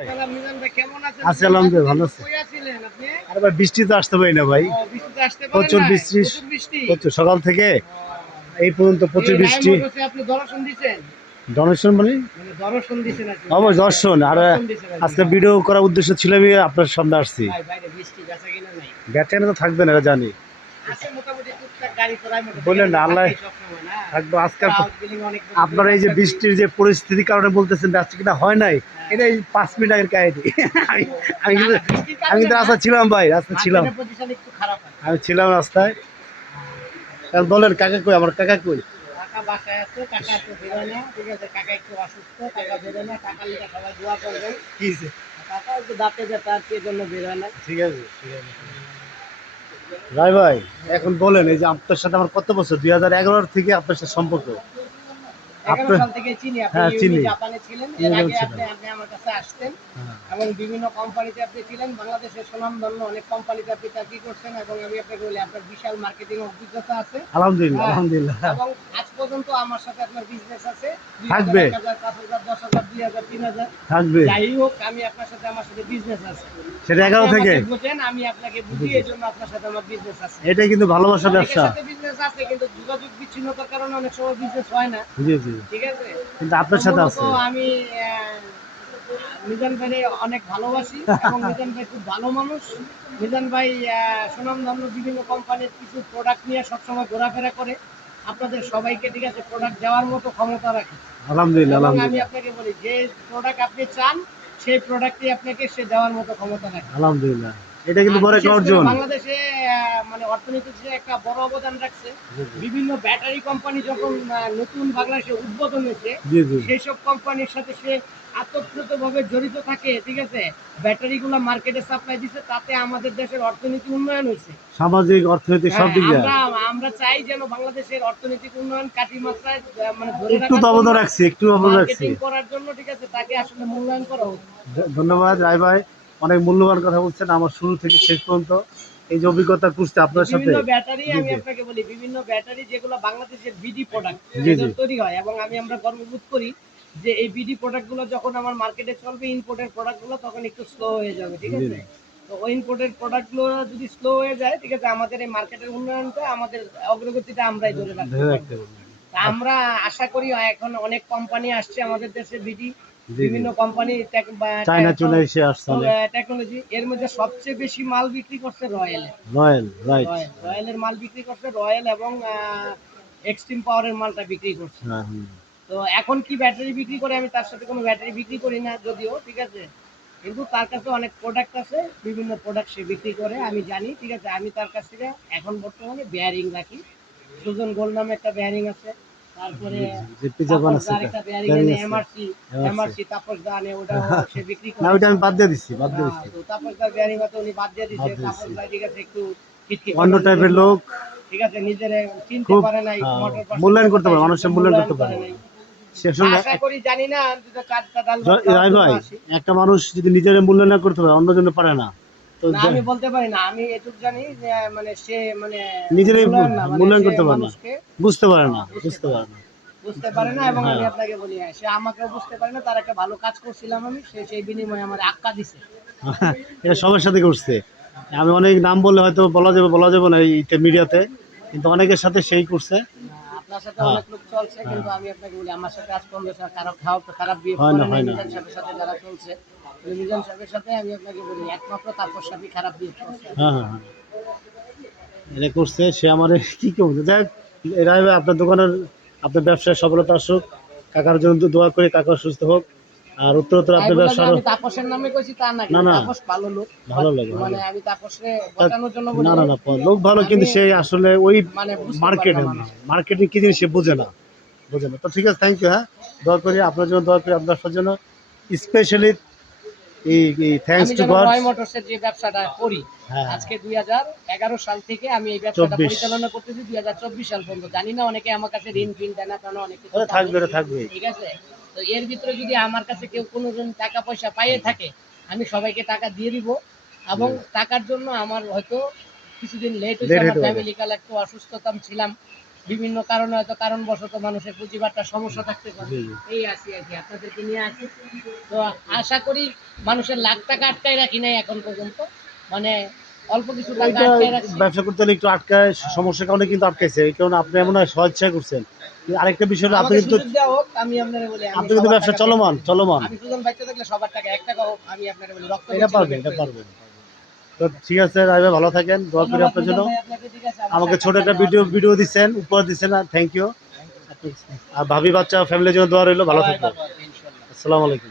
আছি, আলহামদুলিল্লাহ, ভালো আছি। আর ভাই বৃষ্টি তো আসতে পারি না ভাই প্রচুর? বৃষ্টি। প্রচুর সকাল থেকে এই পর্যন্ত প্রচুর বৃষ্টি? ডোনেশন মানে মানে আর অবশ্য দর্শন। আজকে ভিডিও করার উদ্দেশ্য ছিল আমি আপনার সামনে আসছি। ব্যাটারি তো থাকবে না জানি বললেন না, আল্লাহ-? থাকবে আজকে Crowd feeling অনেক বেশি। আপনার এই যে বৃষ্টির যে পরিস্থিতির কারণে বলতেছেন ব্যস্ত কিনা হয় নাই এটা এই পাঁচ মিনিট আগের কাহিনী আমি আমি তো রাস্তা ছিলাম ভাই রাস্তা ছিলাম। আমি ছিলাম রাস্তায় বলেন কাকা কই আমার কাকা কই কাকা বাসায় আছে, কাকা তো বেরোয় না, ঠিক আছে, কাকা একটু অসুস্থ, কাকা বেরোয় না, কাকার লিগে সবাই দোয়া করবেন। কাকা একটু দাঁতে ব্যথা, আর কি বেরোয় না। ঠিক আছে ঠিক আছে রায় ভাই এখন বলেন এই যে আপনার সাথে আমার কত বছর? দুই হাজার এগারো থেকে আপনার সাথে সম্পর্ক। হ্যাঁ, চিনি। এবং বিভিন্ন কোম্পানিতে আপনি ছিলেন। বাংলাদেশের সুনামধন্য অনেক কোম্পানিতে আপনি চাকরি করছেন এবং আমি আপনাকে বলি আপনার বিশাল মার্কেটিং অভিজ্ঞতা আছে। আলহামদুলিল্লাহ হ্যাঁ। আলহামদুলিল্লাহ। এবং আজ পর্যন্ত আমার সাথে আপনার বিজনেস আছে। থাকবে। হাজার, তিন হাজার, থাকবে? যাই হোক আমি আপনার সাথে আমার সাথে বিজনেস আছে। সেটা এগারো থেকে? বুঝেন আমি আপনাকে বুঝি এই জন্য আপনার সাথে আমার বিজনেস আছে। এটাই কিন্তু ভালোবাসা ব্যবসা। বিজনেস আছে কিন্তু যোগাযোগ বিচ্ছিন্নতার কারণে অনেক সময় বিজনেস হয় না। জি জি। ঠিক আছে? কিন্তু আপনার সাথে আছে। আমি মিজান ভাইরে অনেক ভালোবাসি এবং মিজান ভাই খুব ভালো মানুষ। মিজান ভাই সুনামধন্য বিভিন্ন কোম্পানির কিছু প্রোডাক্ট নিয়ে সবসময় ঘোরাফেরা করে। আপনাদের সবাইকে ঠিক আছে প্রোডাক্ট দেওয়ার মতো ক্ষমতা রাখে। আলহামদুলিল্লাহ আমি আপনাকে বলি যে প্রোডাক্ট আপনি চান সেই প্রোডাক্টই আপনাকে সে দেওয়ার মতো ক্ষমতা রাখে। আলহামদুলিল্লাহ। এটা কিন্তু বড় একটা অর্জন। বাংলাদেশে মানে অর্থনীতিতে একটা বড় অবদান রাখছে বিভিন্ন ব্যাটারি কোম্পানি যখন নতুন বাংলাদেশে উদ্বোধন হয়েছে সেই সব কোম্পানির সাথে সে জড়িত থাকে ঠিক আছে? ব্যাটারিগুলো মার্কেটে সাপ্লাই দিচ্ছে তাতে আমাদের দেশের অর্থনীতি উন্নয়ন হয়েছে। সামাজিক অর্থনৈতিক সব হ্যাঁ, দিক আমরা আমরা চাই যেন বাংলাদেশের অর্থনৈতিক উন্নয়ন কাটি মাত্রায় মানে ধরে একটু অবদান রাখছি একটু অবদান রাখছি। করার জন্য ঠিক আছে? তাকে আসলে মূল্যায়ন করা হোক। ধন্যবাদ রায় ভাই। অনেক মূল্যবান কথা বলছেন আমার শুরু থেকে শেষ পর্যন্ত। এই যে অভিজ্ঞতা করছে আপনার সাথে। বিভিন্ন ব্যাটারি আমি আপনাকে বলি বিভিন্ন ব্যাটারি যেগুলো বাংলাদেশের বিডি প্রোডাক্ট। তৈরি হয় এবং আমি আমরা গর্ববোধ করি যে এই বিডি প্রোডাক্টগুলো যখন আমার মার্কেটে চলবে ইম্পোর্টের প্রোডাক্টগুলো তখন একটু স্লো হয়ে যাবে ঠিক আছে? তো ওই ইম্পোর্টের প্রোডাক্টগুলো যদি স্লো হয়ে যায় ঠিক আছে আমাদের এই মার্কেটের উন্নয়নটা আমাদের অগ্রগতিটা আমরাই ধরে রাখতে পারব। তা আমরা আশা করি এখন অনেক কোম্পানি আসছে আমাদের দেশে বিডি। বিভিন্ন কোম্পানি চায়না চলে এসে আসছে টেকনোলজি এর মধ্যে সবচেয়ে বেশি মাল বিক্রি করছে রয়্যাল রয়্যাল রাইট রয়্যাল রয়্যালের মাল বিক্রি করছে রয়্যাল এবং এক্সট্রিম পাওয়ারের মালটা বিক্রি করছে। হ্যাঁ হুম। তো এখন কি ব্যাটারি বিক্রি করে আমি তার সাথে কোনো ব্যাটারি বিক্রি করি না যদিও ঠিক আছে? কিন্তু তার কাছে অনেক প্রোডাক্ট আছে বিভিন্ন প্রোডাক্ট সে বিক্রি করে আমি জানি ঠিক আছে? আমি তার কাছ থেকে এখন বর্তমানে বেয়ারিং রাখি। সুজন গোল নামে একটা বেয়ারিং আছে। তারপরে যে পিজা বানাচ্ছে তাপসদার একটা বেয়ারিং bearing এনে আছে। এমআরসি এমআরসি তাপস দা আনে ওটা সে বিক্রি করে না ওইটা আমি বাদ দিয়ে দিচ্ছি বাদ দিয়ে তো তাপস দার বেয়ারিং হয়তো উনি বাদ দিয়ে দিয়েছে তাপস দা ঠিক আছে একটু অন্য টাইপের লোক। ঠিক আছে নিজের চিনতে পারে নাই মোটর পার্টস মূল্যায়ন করতে পারে, মানুষের মূল্যায়ন করতে পারে। একটা মানুষ যদি নিজের মূল্যায়ন করতে পারে অন্য জন্য পারে না। তো আমি বলতে পারি না। আমি এটুক জানি যে মানে সে মানে নিজেরই মূল্যায়ন মানে মূল্যায়ন করতে পারে না। বুঝতে পারে না বুঝতে পারে। না। বুঝতে পারে না এবং আমি হ্যাঁ। আপনাকে বলি হ্যাঁ, সে আমাকেও বুঝতে পারে না তার একটা ভালো কাজ করছিলাম আমি সে সেই বিনিময়ে আমার আক্কা দিছে। এটা সবার সাথে করছে। আমি অনেক নাম বললে হয়তো বলা যাবে বলা যাবে না এই মিডিয়াতে কিন্তু অনেকের সাথে সেই করছে। আপনার সাথে হ্যাঁ। অনেক লোক চলছে কিন্তু আমি আপনাকে বলি আমার সাথে আজ পর্যন্ত সাথে খারাপ খারাপ খারাপ বিয়ে করে মিজান সাহেবের সাথে যারা চলছে মিজান সাহেবের সাথে আমি আপনাকে বলি একমাত্র খারাপ বিয়ে হ্যাঁ হ্যাঁ এটা করছে সে আমার কি এরা আপনার দোকানের আপনার ব্যবসায় সফলতা আসুক কাকার জন্য দোয়া করে কাকা সুস্থ হোক। আর উত্তর উত্তর তাই আপনার বলে ব্যবসা আমি তাপসের নামে কইছি তা না না। তাপস ভালো লোক। ভালো লাগে, মানে আমি তাপসরে বাঁচানোর জন্য না না না লোক ভালো কিন্তু সে আসলে ওই মার্কেটে কি জিনিস সে বোঝে না। বোঝে না। তো ঠিক আছে থ্যাংক ইউ হ্যাঁ? দোয়া করি আপনার জন্য দোয়া করি আপনার জন্য। স্পেশালি এই থ্যাঙ্কস টু গড রয় মোটরসের যে ব্যবসাটা করি হ্যাঁ। আজকে দুই হাজার এগারো সাল থেকে আমি এই ব্যবসাটা 24 পরিচালনা করতেছি দুই হাজার চব্বিশ সাল পর্যন্ত। জানি না অনেকে আমার কাছে ঋণ ফিন দেয় না কেন অনেক থাকবে থাকবে। ঠিক আছে? তো এর ভিতরে যদি আমার কাছে কেউ কোনো জন টাকা পয়সা পাইয়ে থাকে আমি সবাইকে টাকা দিয়ে দিব। এবং টাকার জন্য আমার হয়তো কিছুদিন লেট হয়েছে আমার ফ্যামিলি কাল একটু অসুস্থতা ছিলাম। বিভিন্ন কারণে হয়তো কারণবশত মানুষের পুঁজিবারটা সমস্যা থাকতে পারে। এই আছি আর কি আপনাদেরকে নিয়ে আসি। তো আশা করি মানুষের লাখ টাকা আটকায় রাখি নাই এখন পর্যন্ত। মানে অল্প কিছু টাকা ব্যবসা করতে হলে একটু আটকায় সমস্যার কারণে কিন্তু আটকাইছে। এই কারণে আপনি এমন স্বেচ্ছা করছেন। আরেকটা বিষয় আপনি কিন্তু আপনি কিন্তু ব্যবসা চলমান চলমান। এটা পারবেন এটা পারবেন। তো ঠিক আছে রায় ভাই ভালো থাকেন। দোয়া করি আপনার জন্য। আমাকে ছোট একটা ভিডিও ভিডিও দিচ্ছেন উপহার দিচ্ছেন থ্যাংক ইউ আর ভাবি বাচ্চা ফ্যামিলির জন্য দোয়া রইল ভালো থাকবেন। আসসালামু আলাইকুম।